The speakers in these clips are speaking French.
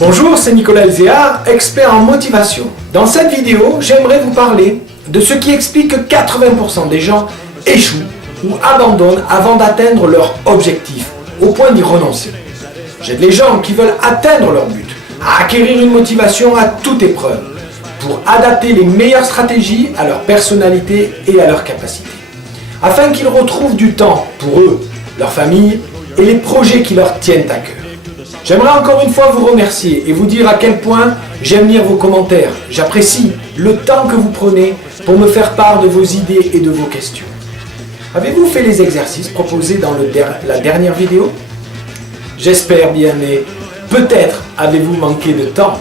Bonjour, c'est Nicolas Elzéar, expert en motivation. Dans cette vidéo, j'aimerais vous parler de ce qui explique que 80% des gens échouent ou abandonnent avant d'atteindre leur objectif, au point d'y renoncer. J'aide les gens qui veulent atteindre leur but à acquérir une motivation à toute épreuve, pour adapter les meilleures stratégies à leur personnalité et à leurs capacités, afin qu'ils retrouvent du temps pour eux, leur famille et les projets qui leur tiennent à cœur. J'aimerais encore une fois vous remercier et vous dire à quel point j'aime lire vos commentaires. J'apprécie le temps que vous prenez pour me faire part de vos idées et de vos questions. Avez-vous fait les exercices proposés dans la dernière vidéo? J'espère bien, mais peut-être avez-vous manqué de temps.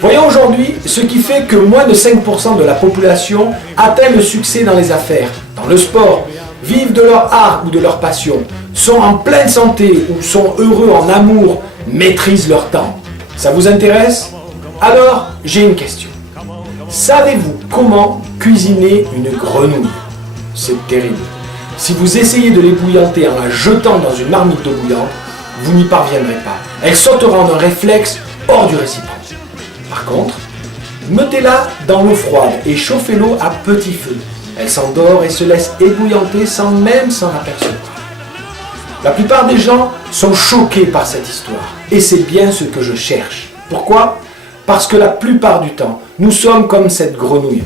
Voyons aujourd'hui ce qui fait que moins de 5% de la population atteint le succès dans les affaires, dans le sport, vivent de leur art ou de leur passion, sont en pleine santé ou sont heureux en amour, maîtrisent leur temps. Ça vous intéresse? Alors, j'ai une question. Savez-vous comment cuisiner une grenouille? C'est terrible. Si vous essayez de l'ébouillanter en la jetant dans une marmite d'eau bouillante, vous n'y parviendrez pas. Elle sautera en un réflexe hors du récipient. Par contre, mettez-la dans l'eau froide et chauffez l'eau à petit feu. Elle s'endort et se laisse ébouillanter sans même s'en apercevoir. La plupart des gens sont choqués par cette histoire. Et c'est bien ce que je cherche. Pourquoi? Parce que la plupart du temps, nous sommes comme cette grenouille.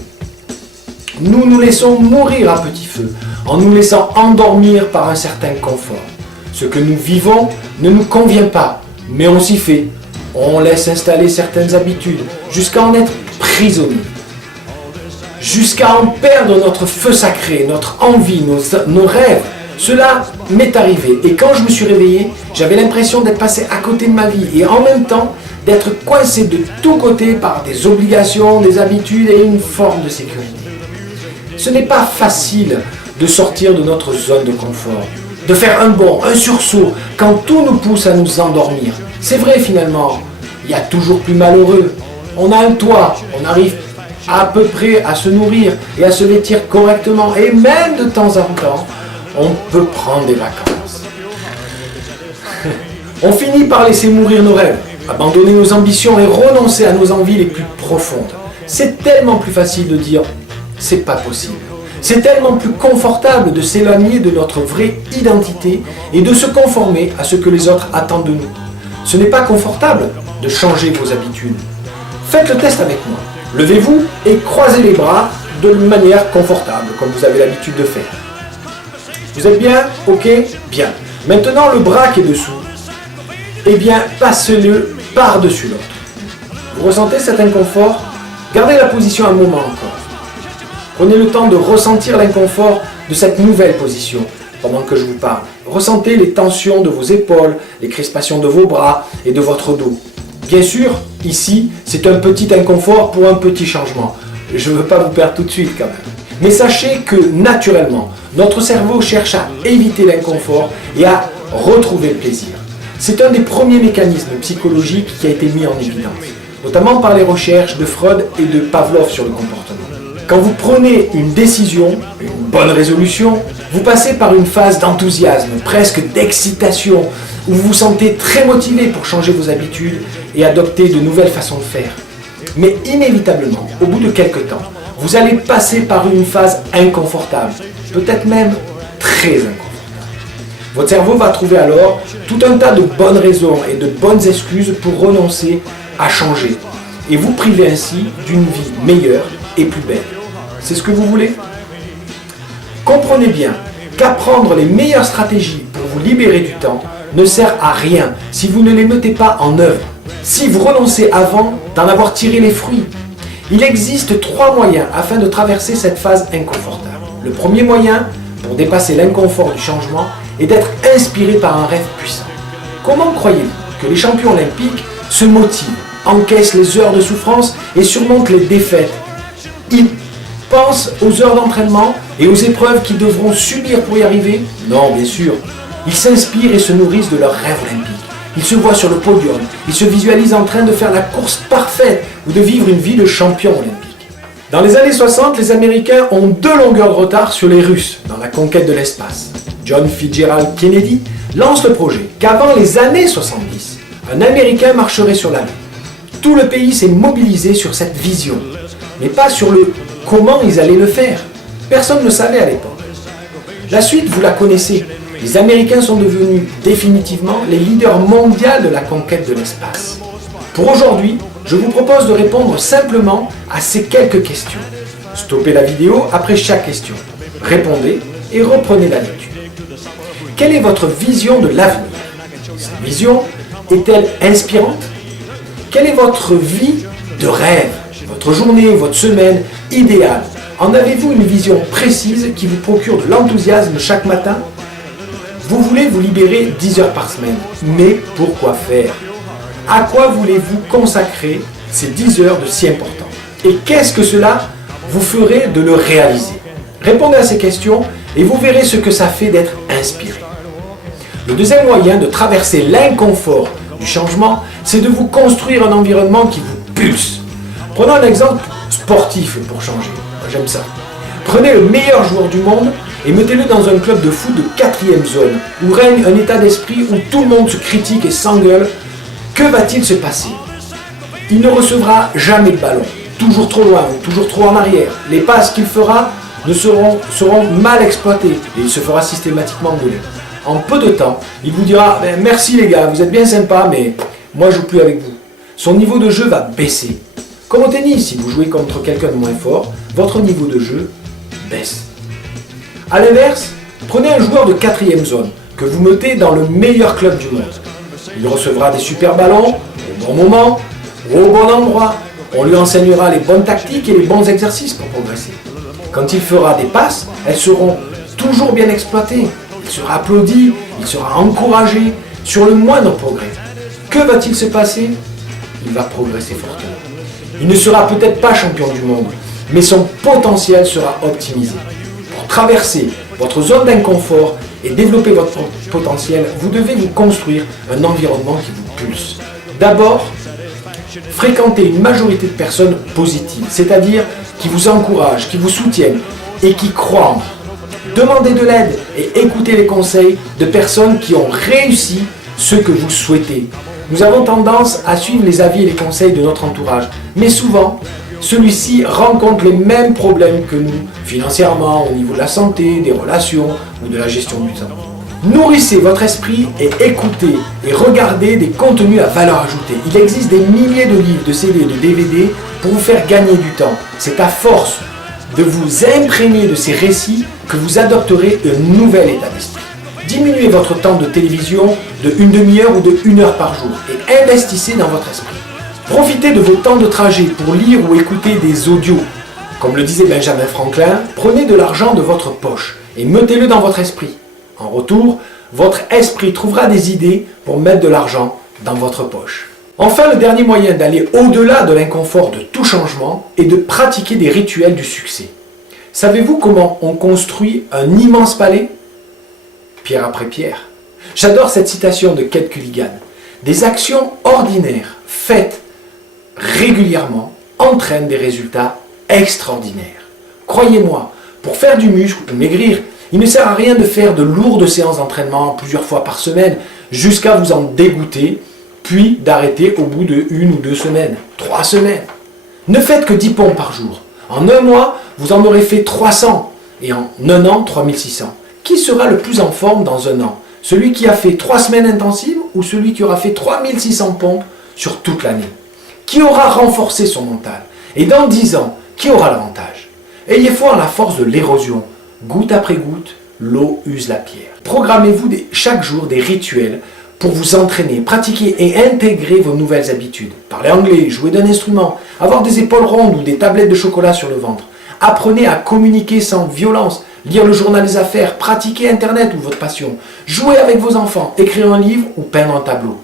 Nous nous laissons mourir à petit feu, en nous laissant endormir par un certain confort. Ce que nous vivons ne nous convient pas, mais on s'y fait. On laisse installer certaines habitudes, jusqu'à en être prisonnier. Jusqu'à en perdre notre feu sacré, notre envie, nos rêves. Cela m'est arrivé et quand je me suis réveillé, j'avais l'impression d'être passé à côté de ma vie et en même temps d'être coincé de tous côtés par des obligations, des habitudes et une forme de sécurité. Ce n'est pas facile de sortir de notre zone de confort, de faire un bond, un sursaut quand tout nous pousse à nous endormir. C'est vrai finalement, il y a toujours plus malheureux. On a un toit, on arrive à peu près à se nourrir et à se vêtir correctement et même de temps en temps, on peut prendre des vacances. On finit par laisser mourir nos rêves, abandonner nos ambitions et renoncer à nos envies les plus profondes. C'est tellement plus facile de dire « c'est pas possible ». C'est tellement plus confortable de s'éloigner de notre vraie identité et de se conformer à ce que les autres attendent de nous. Ce n'est pas confortable de changer vos habitudes. Faites le test avec moi. Levez-vous et croisez les bras de manière confortable, comme vous avez l'habitude de faire. Vous êtes bien? Ok? Bien. Maintenant, le bras qui est dessous, eh bien, passez-le par-dessus l'autre. Vous ressentez cet inconfort? Gardez la position un moment encore. Prenez le temps de ressentir l'inconfort de cette nouvelle position pendant que je vous parle. Ressentez les tensions de vos épaules, les crispations de vos bras et de votre dos. Bien sûr, ici, c'est un petit inconfort pour un petit changement. Je ne veux pas vous perdre tout de suite quand même. Mais sachez que naturellement, notre cerveau cherche à éviter l'inconfort et à retrouver le plaisir. C'est un des premiers mécanismes psychologiques qui a été mis en évidence, notamment par les recherches de Freud et de Pavlov sur le comportement. Quand vous prenez une décision, une bonne résolution, vous passez par une phase d'enthousiasme, presque d'excitation, où vous vous sentez très motivé pour changer vos habitudes et adopter de nouvelles façons de faire. Mais inévitablement, au bout de quelques temps, vous allez passer par une phase inconfortable, peut-être même très inconfortable. Votre cerveau va trouver alors tout un tas de bonnes raisons et de bonnes excuses pour renoncer à changer et vous priver ainsi d'une vie meilleure et plus belle. C'est ce que vous voulez? Comprenez bien qu'apprendre les meilleures stratégies pour vous libérer du temps ne sert à rien si vous ne les mettez pas en œuvre, si vous renoncez avant d'en avoir tiré les fruits. Il existe 3 moyens afin de traverser cette phase inconfortable. Le premier moyen, pour dépasser l'inconfort du changement, est d'être inspiré par un rêve puissant. Comment croyez-vous que les champions olympiques se motivent, encaissent les heures de souffrance et surmontent les défaites? Ils pensent aux heures d'entraînement et aux épreuves qu'ils devront subir pour y arriver? Non, bien sûr. Ils s'inspirent et se nourrissent de leurs rêves olympiques. Ils se voient sur le podium, ils se visualisent en train de faire la course parfaite ou de vivre une vie de champion olympique. Dans les années 60, les Américains ont 2 longueurs de retard sur les Russes dans la conquête de l'espace. John Fitzgerald Kennedy lance le projet qu'avant les années 70, Un Américain marcherait sur la Lune. Tout le pays s'est mobilisé sur cette vision, mais pas sur le comment ils allaient le faire. Personne ne savait à l'époque. La suite, vous la connaissez. Les Américains sont devenus définitivement les leaders mondiaux de la conquête de l'espace. Pour aujourd'hui, je vous propose de répondre simplement à ces quelques questions. Stoppez la vidéo après chaque question. Répondez et reprenez la lecture. Quelle est votre vision de l'avenir? Cette vision est-elle inspirante? Quelle est votre vie de rêve? Votre journée, votre semaine idéale? En avez-vous une vision précise qui vous procure de l'enthousiasme chaque matin? Vous voulez vous libérer 10 heures par semaine, mais pourquoi faire? À quoi voulez-vous consacrer ces 10 heures de si important? Et qu'est-ce que cela vous ferait de le réaliser? Répondez à ces questions et vous verrez ce que ça fait d'être inspiré. Le deuxième moyen de traverser l'inconfort du changement, c'est de vous construire un environnement qui vous pulse. Prenons un exemple sportif pour changer. J'aime ça. Prenez le meilleur joueur du monde et mettez-le dans un club de foot de 4e zone, où règne un état d'esprit où tout le monde se critique et s'engueule. Que va-t-il se passer? Il ne recevra jamais le ballon, toujours trop loin ou toujours trop en arrière. Les passes qu'il fera seront mal exploitées et il se fera systématiquement engueuler. En peu de temps, il vous dira « Merci les gars, vous êtes bien sympas, mais moi je ne joue plus avec vous ». Son niveau de jeu va baisser. Comme au tennis, si vous jouez contre quelqu'un de moins fort, votre niveau de jeu baisse. A l'inverse, prenez un joueur de 4e zone que vous mettez dans le meilleur club du monde. Il recevra des super ballons, au bon moment, ou au bon endroit. On lui enseignera les bonnes tactiques et les bons exercices pour progresser. Quand il fera des passes, elles seront toujours bien exploitées. Il sera applaudi, il sera encouragé sur le moindre progrès. Que va-t-il se passer? Il va progresser fortement. Il ne sera peut-être pas champion du monde, mais son potentiel sera optimisé. Pour traverser votre zone d'inconfort et développer votre potentiel, vous devez vous construire un environnement qui vous pulse. D'abord, fréquentez une majorité de personnes positives, c'est-à-dire qui vous encouragent, qui vous soutiennent et qui croient en vous. Demandez de l'aide et écoutez les conseils de personnes qui ont réussi ce que vous souhaitez. Nous avons tendance à suivre les avis et les conseils de notre entourage, mais souvent, celui-ci rencontre les mêmes problèmes que nous, financièrement, au niveau de la santé, des relations ou de la gestion du temps. Nourrissez votre esprit et écoutez et regardez des contenus à valeur ajoutée. Il existe des milliers de livres, de CD, de DVD pour vous faire gagner du temps. C'est à force de vous imprégner de ces récits que vous adopterez un nouvel état d'esprit. Diminuez votre temps de télévision de une demi-heure ou de 1 heure par jour et investissez dans votre esprit. Profitez de vos temps de trajet pour lire ou écouter des audios. Comme le disait Benjamin Franklin, prenez de l'argent de votre poche et mettez-le dans votre esprit. En retour, votre esprit trouvera des idées pour mettre de l'argent dans votre poche. Enfin, le dernier moyen d'aller au-delà de l'inconfort de tout changement est de pratiquer des rituels du succès. Savez-vous comment on construit un immense palais? Pierre après pierre. J'adore cette citation de Kate Culligan. Des actions ordinaires faites régulièrement entraînent des résultats extraordinaires. Croyez-moi, pour faire du muscle ou maigrir, il ne sert à rien de faire de lourdes séances d'entraînement plusieurs fois par semaine jusqu'à vous en dégoûter, puis d'arrêter au bout de 1 ou 2 semaines, 3 semaines. Ne faites que 10 pompes par jour. En un mois, vous en aurez fait 300 et en un an, 3600. Qui sera le plus en forme dans un an? Celui qui a fait 3 semaines intensives ou celui qui aura fait 3600 pompes sur toute l'année? Qui aura renforcé son mental? Et dans 10 ans, qui aura l'avantage? Ayez foi en la force de l'érosion. Goutte après goutte, l'eau use la pierre. Programmez-vous chaque jour des rituels pour vous entraîner, pratiquer et intégrer vos nouvelles habitudes. Parler anglais, jouer d'un instrument, avoir des épaules rondes ou des tablettes de chocolat sur le ventre. Apprenez à communiquer sans violence, lire le journal des affaires, pratiquer Internet ou votre passion, jouer avec vos enfants, écrire un livre ou peindre un tableau.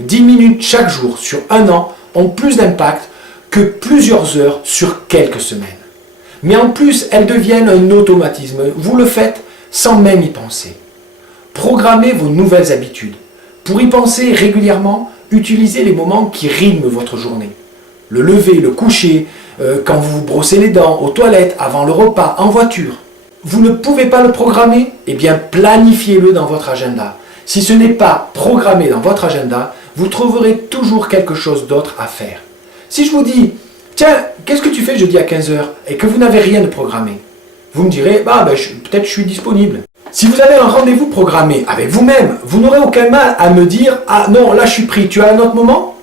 10 minutes chaque jour sur un an ont plus d'impact que plusieurs heures sur quelques semaines. Mais en plus, elles deviennent un automatisme. Vous le faites sans même y penser. Programmez vos nouvelles habitudes. Pour y penser régulièrement, utilisez les moments qui rythment votre journée. Le lever, le coucher, quand vous vous brossez les dents, aux toilettes, avant le repas, en voiture. Vous ne pouvez pas le programmer? Eh bien, planifiez-le dans votre agenda. Si ce n'est pas programmé dans votre agenda, vous trouverez toujours quelque chose d'autre à faire. Si je vous dis, tiens, qu'est-ce que tu fais jeudi à 15 h et que vous n'avez rien de programmé, vous me direz, peut-être je suis disponible. Si vous avez un rendez-vous programmé avec vous-même, vous n'aurez aucun mal à me dire, ah non, là je suis pris, tu as un autre moment?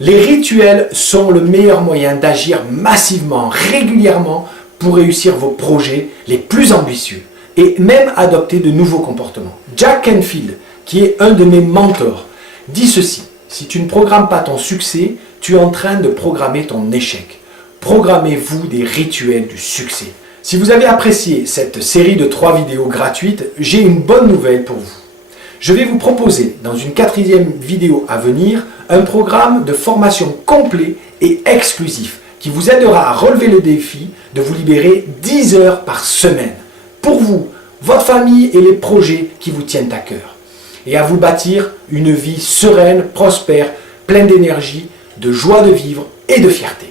Les rituels sont le meilleur moyen d'agir massivement, régulièrement, pour réussir vos projets les plus ambitieux et même adopter de nouveaux comportements. Jack Canfield, qui est un de mes mentors, dit ceci: si tu ne programmes pas ton succès, tu es en train de programmer ton échec. Programmez-vous des rituels du succès. Si vous avez apprécié cette série de 3 vidéos gratuites, j'ai une bonne nouvelle pour vous. Je vais vous proposer, dans une 4e vidéo à venir, un programme de formation complet et exclusif qui vous aidera à relever le défi de vous libérer 10 heures par semaine pour vous, votre famille et les projets qui vous tiennent à cœur, et à vous bâtir une vie sereine, prospère, pleine d'énergie, de joie de vivre et de fierté.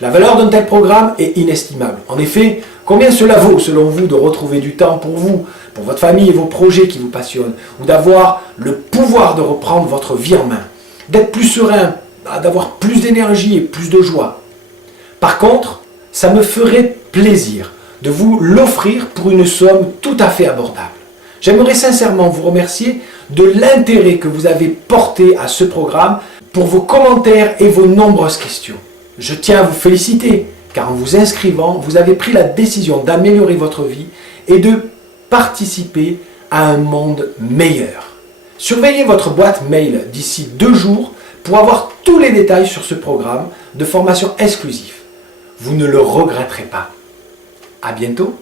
La valeur d'un tel programme est inestimable. En effet, combien cela vaut selon vous de retrouver du temps pour vous, pour votre famille et vos projets qui vous passionnent, ou d'avoir le pouvoir de reprendre votre vie en main, d'être plus serein, d'avoir plus d'énergie et plus de joie? Par contre, ça me ferait plaisir de vous l'offrir pour une somme tout à fait abordable. J'aimerais sincèrement vous remercier de l'intérêt que vous avez porté à ce programme, pour vos commentaires et vos nombreuses questions. Je tiens à vous féliciter, car en vous inscrivant, vous avez pris la décision d'améliorer votre vie et de participer à un monde meilleur. Surveillez votre boîte mail d'ici 2 jours pour avoir tous les détails sur ce programme de formation exclusif. Vous ne le regretterez pas. À bientôt.